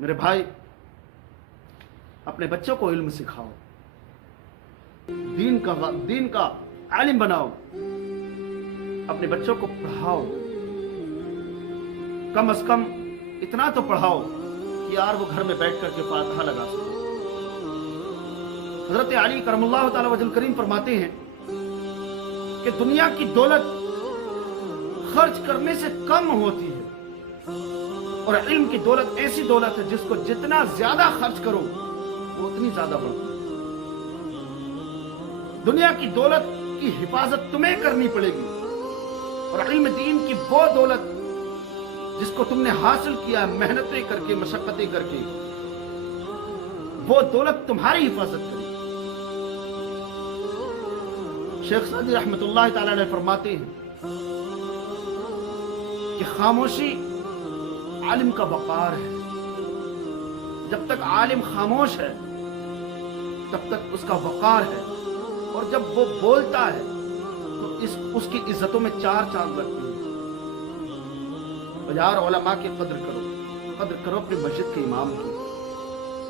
میرے بھائی، اپنے بچوں کو علم سکھاؤ، دین کا عالم بناؤ، اپنے بچوں کو پڑھاؤ، کم از کم اتنا تو پڑھاؤ کہ یار وہ گھر میں بیٹھ کر کے فاتحہ لگا سکے۔ حضرت علی کرم اللہ تعالی وجہ کریم فرماتے ہیں کہ دنیا کی دولت خرچ کرنے سے کم ہوتی ہے، اور علم کی دولت ایسی دولت ہے جس کو جتنا زیادہ خرچ کرو وہ اتنی زیادہ بڑھتی ہے۔ دنیا کی دولت کی حفاظت تمہیں کرنی پڑے گی، اور علم دین کی وہ دولت جس کو تم نے حاصل کیا محنتیں کر کے، مشقتیں کر کے، وہ دولت تمہاری حفاظت کرے۔ شیخ سعدی رحمت اللہ تعالی علیہ فرماتے ہیں کہ خاموشی عالم کا وقار ہے۔ جب تک عالم خاموش ہے تب تک اس کا وقار ہے، اور جب وہ بولتا ہے تو اس کی عزتوں میں چار چاند لگتے ہیں۔ اور یار علماء کی قدر کرو اپنے مسجد کے امام کی،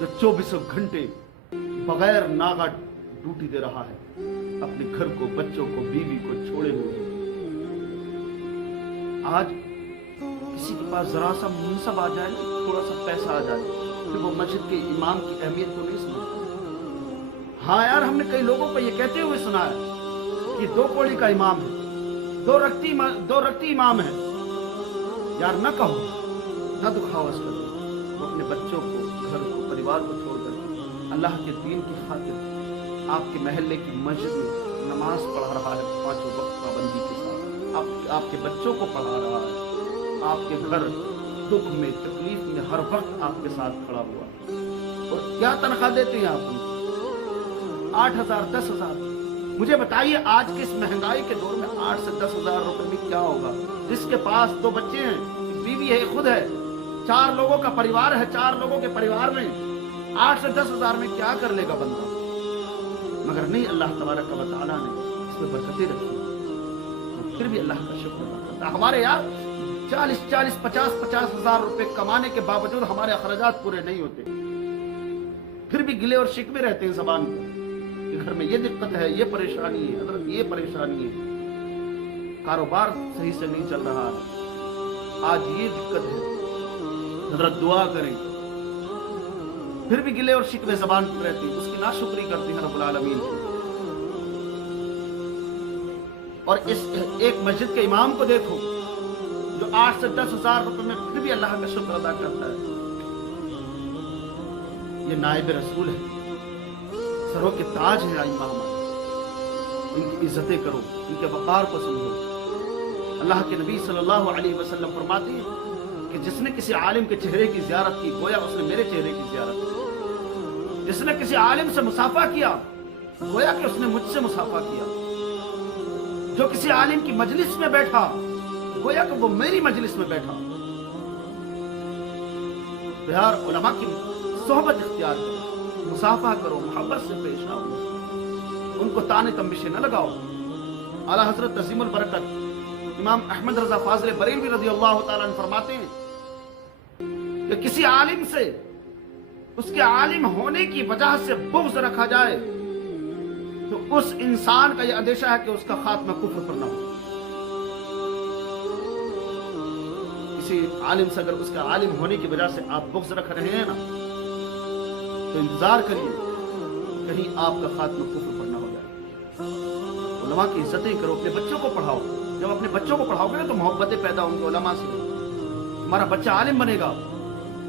جو 24 گھنٹے بغیر ناغہ ڈیوٹی دے رہا ہے، اپنے گھر کو، بچوں کو، بیوی کو چھوڑے ہوئے۔ آج کسی کے پاس ذرا سا منصب آ جائے، تھوڑا سا پیسہ آ جائے، پھر وہ مسجد کے امام کی اہمیت کو نہیں سمجھتا۔ ہاں یار، ہم نے کئی لوگوں کو یہ کہتے ہوئے سنا ہے کہ 2 کوڑی کا امام ہے، 2 رکھتی امام ہے۔ یار نہ کہو، نہ دکھاوس کرو، وہ اپنے بچوں کو، گھر کو، پریوار کو چھوڑ کر اللہ کے دین کی خاطر آپ کے محلے کی مسجد میں نماز پڑھا رہا ہے، 5 وقت پابندی کے ساتھ، آپ کے بچوں کو پڑھا رہا ہے، آپ کے گھر دکھ میں، تکلیف میں ہر وقت آپ کے ساتھ کھڑا ہوا ہے۔ اور کیا تنخواہ دیتے ہیں آپ ان کو؟ 8,000 10,000۔ مجھے بتائیے آج کے اس مہنگائی کے دور میں 8 سے 10,000 روپے میں کیا ہوگا؟ جس کے پاس 2 بچے ہیں، بیوی ہے، خود ہے، 4 لوگوں کا پریوار ہے، 4 لوگوں کے پریوار میں 8 سے 10,000 میں کیا کر لے گا بندہ؟ مگر نہیں، اللہ تبارک و تعالیٰ نے اس میں برکتیں رکھی، پھر بھی اللہ کا شکر ادا کرتا ہے۔ ہمارے یار 40 50 ہزار روپے کمانے کے باوجود ہمارے اخراجات پورے نہیں ہوتے، پھر بھی گلے اور شکوے رہتے ہیں زبان پر کہ گھر میں یہ دقت ہے، یہ پریشانی ہے، حضرت یہ پریشانی ہے، کاروبار صحیح سے نہیں چل رہا ہے، آج یہ دقت ہے، حضرت دعا کریں، پھر بھی گلے اور شکوے زبان پر رہتے ہیں، اس کی ناشکری کرتے ہیں رب العالمین کی۔ اور اس ایک مسجد کے امام کو دیکھو جو 8 سے 10,000 روپے میں پھر بھی اللہ کا شکر ادا کرتا ہے۔ یہ نائب رسول ہے، سروں کے تاج ہے امام، ان کی عزتیں کرو، ان کے وقار کو سمجھو۔ اللہ کے نبی صلی اللہ علیہ وسلم فرماتے ہیں کہ جس نے کسی عالم کے چہرے کی زیارت کی گویا اس نے میرے چہرے کی زیارت کی، جس نے کسی عالم سے مصافحہ کیا گویا کہ اس نے مجھ سے مصافحہ کیا، جو کسی عالم کی مجلس میں بیٹھا گویا کہ وہ میری مجلس میں بیٹھا۔ یار علماء کی صحبت اختیار کرو، مصافحہ کرو، محبت سے پیش آؤ، ان کو تانے تنبیشیں نہ لگاؤ۔ اعلیٰ حضرت عظیم البرکت امام احمد رضا فاضل بریلوی رضی اللہ تعالیٰ عنہ فرماتے ہیں کہ کسی عالم سے اس کے عالم ہونے کی وجہ سے بغض رکھا جائے تو اس انسان کا یہ اندیشہ ہے کہ اس کا خاتمہ کفر پر نہ ہو۔ کسی عالم سے اگر اس کا عالم ہونے کی وجہ سے آپ بغض رکھ رہے ہیں نا تو انتظار کریے کہیں آپ کا خاتمہ کفر پر نہ ہو جائے۔ علماء کی عزتیں کرو، اپنے بچوں کو پڑھاؤ۔ جب اپنے بچوں کو پڑھاؤ گے نا تو محبتیں پیدا ہوں گی علماء سے، ہمارا بچہ عالم بنے گا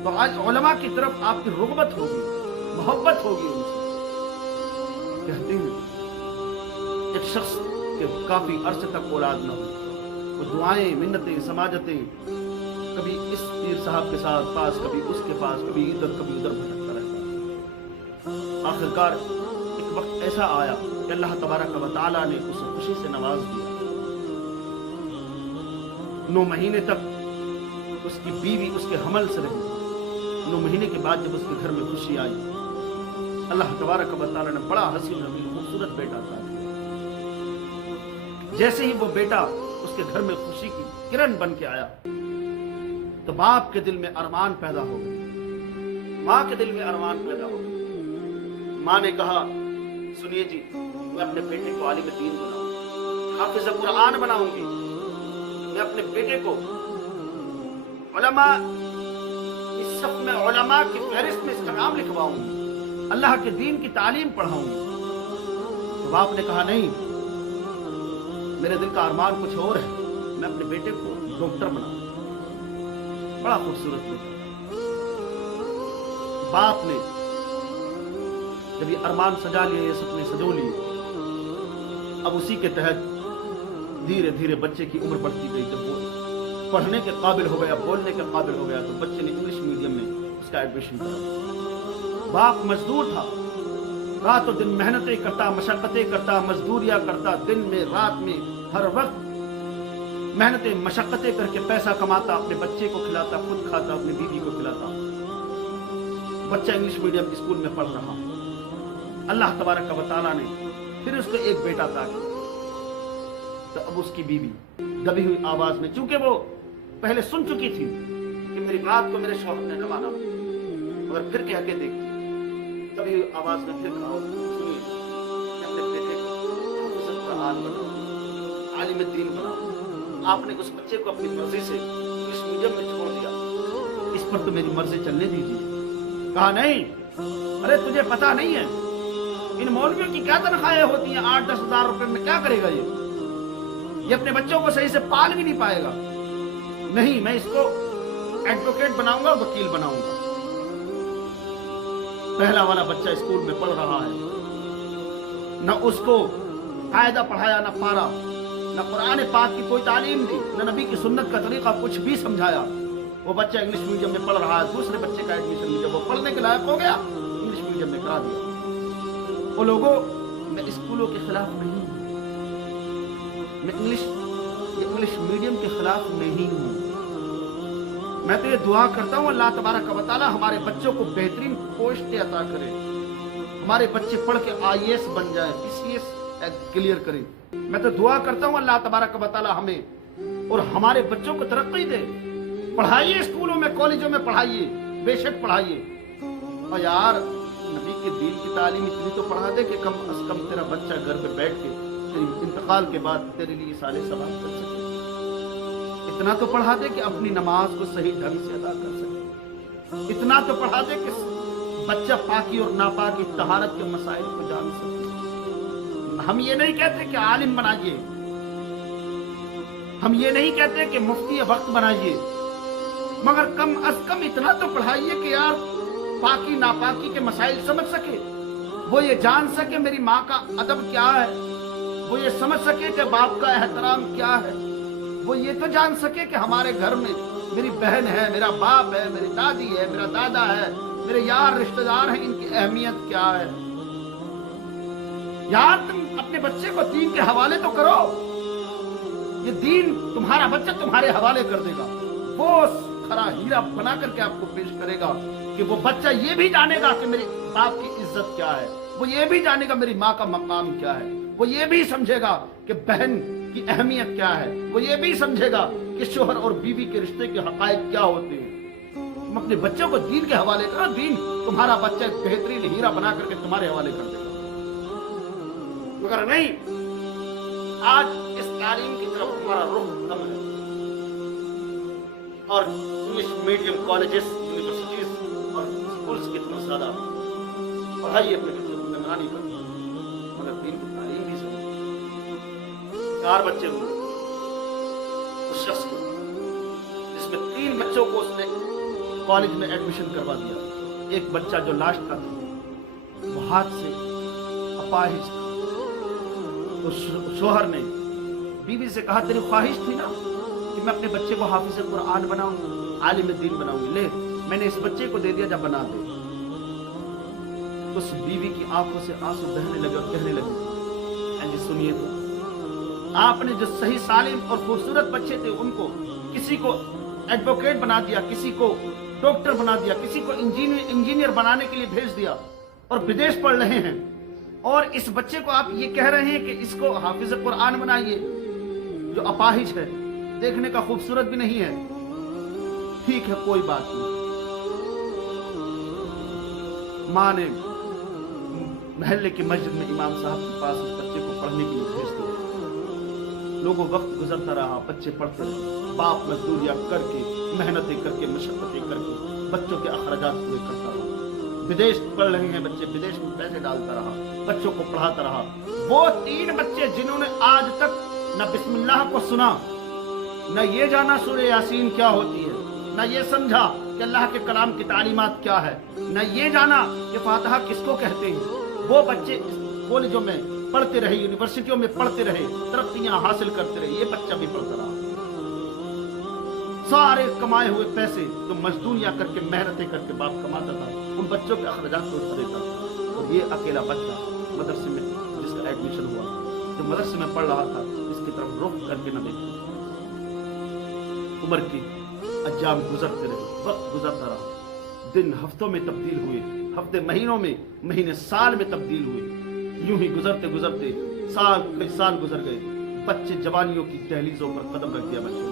تو آج علماء کی طرف آپ کی رغبت ہوگی، محبت ہوگی ان سے۔ کہتے ہیں ایک شخص کے کافی عرصے تک اولاد نہ ہو، وہ دعائیں، منتیں، سماجتیں، کبھی اس پیر صاحب کے ساتھ پاس، کبھی اس کے پاس، کبھی ادھر کبھی ادھر بھٹکتا رہتا۔ آخرکار ایک وقت ایسا آیا کہ اللہ تبارک و تعالیٰ نے اسے خوشی سے نواز دیا۔ 9 مہینے تک اس کی بیوی اس کے حمل سے رہی۔ 9 مہینے کے بعد جب اس کے گھر میں خوشی آئی، اللہ تبارک و تعالیٰ نے بڑا حسین نبی خوبصورت بیٹا تھا۔ جیسے ہی وہ بیٹا اس کے گھر میں خوشی کی کرن بن کے آیا تو باپ کے دل میں ارمان پیدا ہو گئے माँ के दिल में अरमान पैदा हो गया। माँ ने कहा, सुनिए जी, मैं अपने बेटे को आलिम दीन बनाऊंगी, हाफिज कुरान बनाऊंगी, मैं अपने बेटे को उलमा इस सब में उलमा की फहरिस्त में इसका नाम लिखवाऊंगी, अल्लाह के दीन की तालीम पढ़ाऊंगी। तो बाप ने कहा, नहीं, मेरे दिल का अरमान कुछ और है, मैं अपने बेटे को डॉक्टर बनाऊंगा। बड़ा खूबसूरत बेटा। बाप ने जब ये अरमान सजा लिए, ये सपने सजो लिए, अब उसी के तहत धीरे धीरे बच्चे की उम्र बढ़ती गई। जब वो पढ़ने के काबिल हो गया, बोलने के काबिल हो गया, तो बच्चे ने इंग्लिश मीडियम में उसका एडमिशन करा। बाप मजदूर था, रातों दिन मेहनतें करता, मशक्कतें करता, मजदूरियां करता, दिन में रात में हर वक्त मेहनतें मशक्कतें करके पैसा कमाता, अपने बच्चे को खिलाता, खुद खाता, अपनी बीवी को खिलाता। बच्चा इंग्लिश मीडियम स्कूल में पढ़ रहा। अल्लाह तबारक व तआला ने फिर उसको एक बेटा अता किया। तो अब उसकी बीवी दबी हुई आवाज में, चूंकि वो पहले सुन चुकी थी कि मेरी बात को मेरे शौहर ने न माना, मगर फिर कह के देखी, दबी हुई आवाज में फिर कहा, सुनिए, मैं अपने बेटे को हाफिज़ कुरान बनाऊं, आलिम दीन बनाऊं। आपने उस बच्चे को अपनी मर्जी से इंग्लिश मीडियम में छोड़ दिया, इस पर तो मेरी मर्जी चलने दीजिए। कहा, नहीं, अरे तुझे पता नहीं है इन मौलवियों की क्या तनख्वाहें होती हैं, 8-10 हजार रुपए में क्या करेगा ये अपने बच्चों को सही से पाल भी नहीं पाएगा। नहीं, मैं इसको एडवोकेट बनाऊंगा, वकील बनाऊंगा। पहला वाला बच्चा स्कूल में पढ़ रहा है, न उसको कायदा पढ़ाया, न पारा, न कुरान पाक की कोई तालीम दी, न नबी की सुन्नत का तरीका कुछ भी समझाया। वो बच्चा इंग्लिश मीडियम में पढ़ रहा है। दूसरे बच्चे का एडमिशन जब वो पढ़ने के लायक हो गया, इंग्लिश मीडियम में करा दिया। वो लोगों, मैं स्कूलों के खिलाफ नहीं हूं, मैं इंग्लिश मीडियम के खिलाफ नहीं हूं। मैं तो ये दुआ करता हूं, अल्लाह तबारक व तआला हमारे बच्चों को बेहतरीन पोस्ट अता करे, हमारे बच्चे पढ़ के IAS बन जाए, PCS क्लियर करे। मैं तो दुआ करता हूं, अल्लाह तबारक व तआला हमें और हमारे बच्चों को तरक्की दे। पढ़ाइए, स्कूलों में कॉलेजों में पढ़ाइए, बेशक पढ़ाइए, और यार नबी के दीन की तालीम इतनी तो पढ़ा दे कि कम अज कम तेरा बच्चा घर पे बैठ के तेरे इंतकाल के बाद तेरे लिए साले सवाल कर सके। इतना तो पढ़ा दे कि अपनी नमाज को सही ढंग से अदा कर सके। इतना तो पढ़ा दे कि बच्चा पाकी और नापाकी तहारत के मसाइल को जान सके। हम ये नहीं कहते कि आलिम बनाइए, हम ये नहीं कहते कि मुफ्ती वक्त बनाइए, मगर कम अज कम इतना तो पढ़ाइए कि यार पाकी नापाकी के मसाइल समझ सके, वो ये जान सके मेरी माँ का अदब क्या है, वो ये समझ सके कि बाप का एहतराम क्या है, वो ये तो जान सके कि हमारे घर में मेरी बहन है, मेरा बाप है, मेरी दादी है, मेरा दादा है, मेरे यार रिश्तेदार हैं, इनकी अहमियत क्या है। यार तुम अपने बच्चे को दीन के हवाले तो करो, ये दीन तुम्हारा बच्चा तुम्हारे हवाले कर देगा, वो खरा हीरा बना करके आपको पेश करेगा कि वो बच्चा ये भी जानेगा कि मेरे बाप की इज्जत क्या है, वो ये भी जानेगा मेरी माँ का मकाम क्या है, वो ये भी समझेगा कि बहन की अहमियत क्या है, वो ये भी समझेगा कि शोहर और बीवी के रिश्ते के हकायक क्या होते हैं। तुम अपने बच्चों को दीन के हवाले करो, दीन तुम्हारा बच्चा एक बेहतरीन हीरा बना करके तुम्हारे हवाले कर देगा। मगर नहीं, आज इस तालीम की तरफ हमारा रुख कम है, और इंग्लिश मीडियम कॉलेजेस, यूनिवर्सिटीज और स्कूल्स की तरफ ज्यादा पढ़ाई अपने बच्चों को निगरानी पर, मगर दीन की तालीम भी सुनो। 4 बच्चे हुए उस शख्स को, जिसमें 3 बच्चों को उसने कॉलेज में एडमिशन करवा दिया। एक बच्चा जो लास्ट का था वो हाथ से अपाहिज था। तो शोहर ने बीवी से कहा, तेरी ख्वाहिश थी ना कि मैं अपने बच्चे को हाफिज कुरान बनाऊं, आलिम दीन बनाऊंगी, ले मैंने इस बच्चे को दे दिया, जब बना दे। उस बीवी की आंखों से आंसू बहने लगे और कहने लगे, सुनिए तो आपने जो सही सालिम और खूबसूरत बच्चे थे उनको किसी को एडवोकेट बना दिया, किसी को डॉक्टर बना दिया, किसी को इंजीनियर बनाने के लिए भेज दिया और विदेश पढ़ रहे हैं, और इस बच्चे को आप ये कह रहे हैं कि इसको हाफिज कुरान बनाइए, जो अपाहिज है, देखने का खूबसूरत भी नहीं है। ठीक है, कोई बात नहीं, माँ ने महल्ले की मस्जिद में इमाम साहब के पास उस बच्चे को पढ़ने के लिए भेज दिया। लोगों वक्त गुजरता रहा, बच्चे पढ़ते रहे। बाप मजदूरियां करके, मेहनतें करके, मशक्कतें करके बच्चों के अखराजात पूरे करता रहा। विदेश पढ़ रहे हैं बच्चे, विदेश में पैसे डालता रहा, बच्चों को पढ़ाता रहा। वो 3 बच्चे जिन्होंने आज तक न बिस्मिल्लाह को सुना, न ये जाना सूरह यासीन क्या होती है, न ये समझा कि अल्लाह के कलाम की तालीमात क्या है, न ये जाना कि फातिहा किसको कहते हैं, वो बच्चे कॉलेजों में पढ़ते रहे, यूनिवर्सिटियों में पढ़ते रहे, तरक्कियां हासिल करते रहे। ये बच्चा भी पढ़ता रहा। सारे कमाए हुए पैसे जो मजदूरियां करके, मेहनतें करके बाप कमाता था, उन बच्चों के अखराजात को उठा देता था। और ये अकेला बच्चा मदरसे में जिसका एडमिशन हुआ, जो मदरसे में पढ़ रहा था, इसकी तरफ रुख करके न देखता। उम्र की अय्याम गुजरते रहे, वक्त गुजरता रहा। दिन हफ्तों में तब्दील हुए, हफ्ते महीनों में, महीने साल में तब्दील हुए। यूं ही गुजरते गुजरते कई साल गुजर गए। बच्चे जवानियों की दहलीजों पर कदम रख दिया बच्चों ने।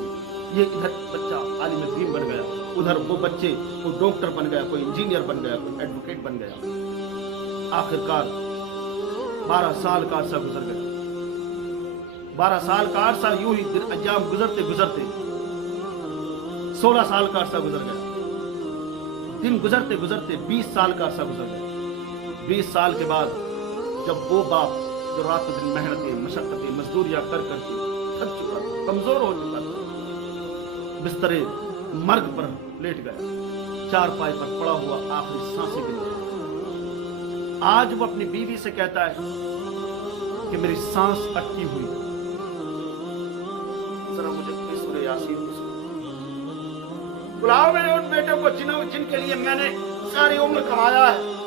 ये इधर बच्चा आलिम दीन बन गया, उधर वो बच्चे कोई डॉक्टर बन गया, कोई इंजीनियर बन गया, कोई एडवोकेट बन गया। आखिरकार 12 साल का अरसा गुजर गया। 12 साल का अरसा यूं ही अय्याम गुजरते गुजरते 16 साल का अरसा गुजर गया। दिन गुजरते गुजरते 20 साल का अरसा गुजर गया। 20 साल के बाद जब वो बाप जो रात दिन मेहनतें, मशक्कतें, मजदूरियां कर करके थक चुका था, कमजोर हो चुका था, बिस्तरे मर्ग पर लेट गया, चारपाई पर पड़ा हुआ आखिरी सांसें गिन रहा। आज वो अपनी बीवी से कहता है कि मेरी सांस अटकी हुई, जरा मुझे सूरह यासीन की बुलाओ मेरे उन बेटों को जिनके लिए मैंने सारी उम्र कमाया है।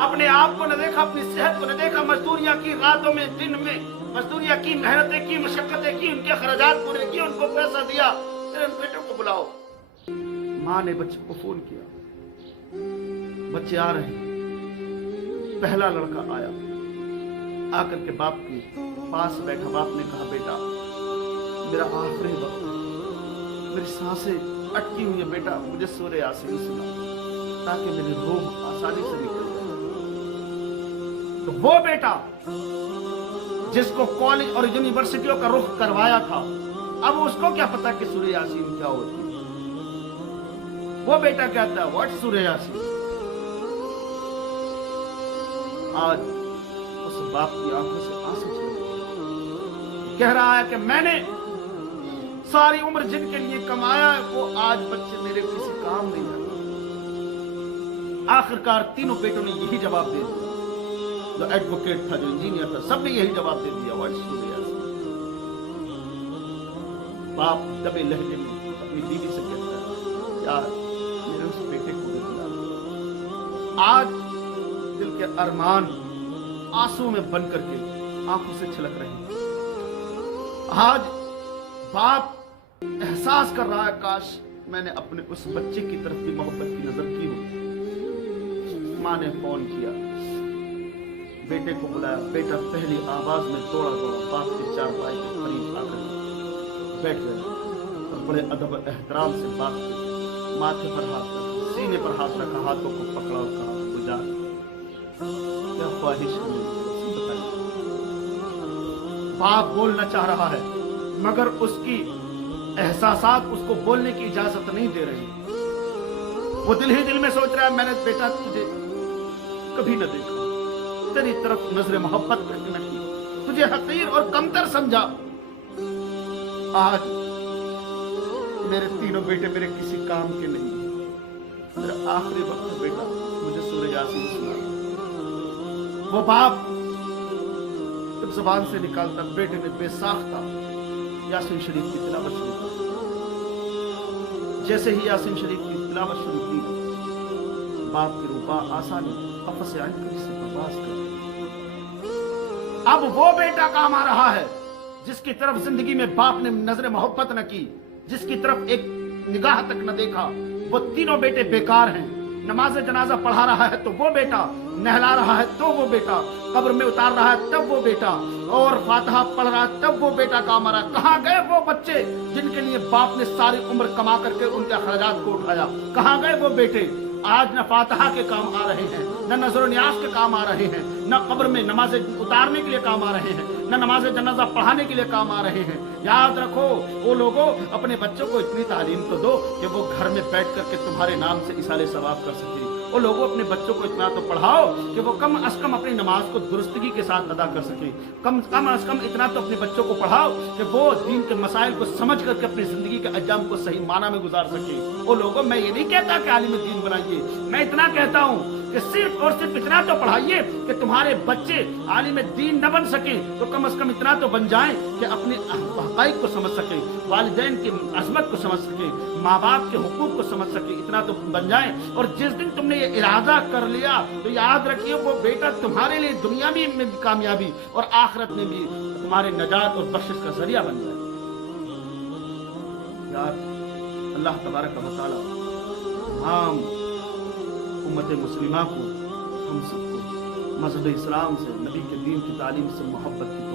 अपने आप को न देखा, अपनी सेहत को न देखा, मजदूरियां की, रातों में दिन में मजदूरियां की, मेहनतें की, मशक्कतें की, उनके खर्चात पूरे किए, उनको पैसा दिया। तेरे उन बेटों को बुलाओ। माँ ने बच्चे को फोन किया, बच्चे आ रहे हैं। पहला लड़का आया, आकर के बाप के पास बैठा। बाप ने कहा, बेटा मेरा आखिरी वक्त, मेरी सांसें अटकी हुई है, बेटा मुझे सूरह यासीन सुना ताकि मेरी रूह आसानी से निकल जाए। तो वो बेटा जिसको कॉलेज और यूनिवर्सिटियों का रुख करवाया था, अब उसको क्या पता कि सूरह यासीन क्या होती है। वो बेटा कहता है, व्हाट सूरह यासीन। आज उस बाप की आंखों से आंसू चले, कह रहा है कि मैंने सारी उम्र जिनके लिए कमाया है, वो आज बच्चे मेरे किसी काम नहीं आते। आखिरकार तीनों बेटों ने यही जवाब दे दिया। जो एडवोकेट था, जो इंजीनियर था, सबने यही जवाब दे दिया, व्हाट सूरह यासीन। बाप दबे लहजे में अपनी बीवी से कहता है, यार मेरे उस बेटे को दिला। आज दिल के अरमान आंसू में बन करके आंखों से छलक रहे हैं। आज बाप एहसास कर रहा है, काश मैंने अपने उस बच्चे की तरफ भी मोहब्बत की नजर की हो। माँ ने फोन किया, बेटे को बुलाया। बेटा पहली आवाज में दौड़ा दौड़ा बाप के चारपाई के करीब आकर बैठ गया और बड़े अदब एहतराम से बाप के माथे पर हाथ रखा, सीने पर हाथ रखा, हाथों को पकड़ा और कहा, गुजार क्या ख्वाहिश है बताइए। बाप बोलना चाह रहा है मगर उसकी एहसासात उसको बोलने की इजाजत नहीं दे रही। वो दिल ही दिल में सोच रहा है, मैंने बेटा तुझे कभी न देखा, तेरी तरफ नजर मोहब्बत न की, तुझे हकीर और कमतर समझा। आज मेरे तीनों बेटे मेरे किसी काम के नहीं, मेरा आखिरी वक्त बेटा मुझे सूरह यासीन सुना। वो बाप जब जुबान से निकालता, बेटे ने बेसाख्ता यासीन शरीफ की तिलावत शुरू की। जैसे ही यासीन शरीफ की तिलावत शुरू की, बाप की रूपा आसानी कफस से बर्बाद कर। अब वो बेटा काम आ रहा है जिसकी तरफ जिंदगी में बाप ने नजर मोहब्बत न की, जिसकी तरफ एक निगाह तक न देखा। वो तीनों बेटे बेकार हैं। नमाज जनाजा पढ़ा रहा है तो वो बेटा, नहला रहा है तो वो बेटा, कब्र में उतार रहा है तब वो बेटा, और फातिहा पढ़ रहा है तब वो बेटा काम आ रहा है। कहाँ गए वो बच्चे जिनके लिए बाप ने सारी उम्र कमा करके उनके अखराजात को उठाया? कहाँ गए वो बेटे آج نہ فاتحہ کے کام آ رہے ہیں، نہ نظر و نیاز کے کام آ رہے ہیں، نہ قبر میں نماز اتارنے کے لیے کام آ رہے ہیں، نہ نماز جنازہ پڑھانے کے لیے کام آ رہے ہیں۔ یاد رکھو وہ لوگوں اپنے بچوں کو اتنی تعلیم تو دو کہ وہ گھر میں بیٹھ کر کے تمہارے نام سے ایصال ثواب کر سکے۔ وہ لوگوں اپنے بچوں کو اتنا تو پڑھاؤ کہ وہ کم از کم اپنی نماز کو درستگی کے ساتھ ادا کر سکے۔ کم از کم اتنا تو اپنے بچوں کو پڑھاؤ کہ وہ دین کے مسائل کو سمجھ کر کے اپنی زندگی کے انجام کو صحیح معنی میں گزار سکے۔ وہ لوگوں میں یہ نہیں کہتا کہ عالم دین بنائیے، میں اتنا کہتا ہوں کہ صرف اور صرف اتنا تو پڑھائیے کہ تمہارے بچے عالم دین نہ بن سکیں تو کم از کم اتنا تو بن جائیں کہ اپنے حقائق کو سمجھ سکیں، والدین کی عظمت کو سمجھ سکیں، ماں باپ کے حقوق کو سمجھ سکیں، اتنا تو بن جائیں۔ اور جس دن تم نے یہ ارادہ کر لیا تو یاد رکھیے وہ بیٹا تمہارے لیے دنیا میں بھی کامیابی اور آخرت میں بھی تمہارے نجات اور بخشش کا ذریعہ بن جائے۔ یار اللہ تبارک و تعالی تمام امت مسلمہ کو، ہم سب کو مذہب اسلام سے، نبی کے دین کی تعلیم سے محبت کی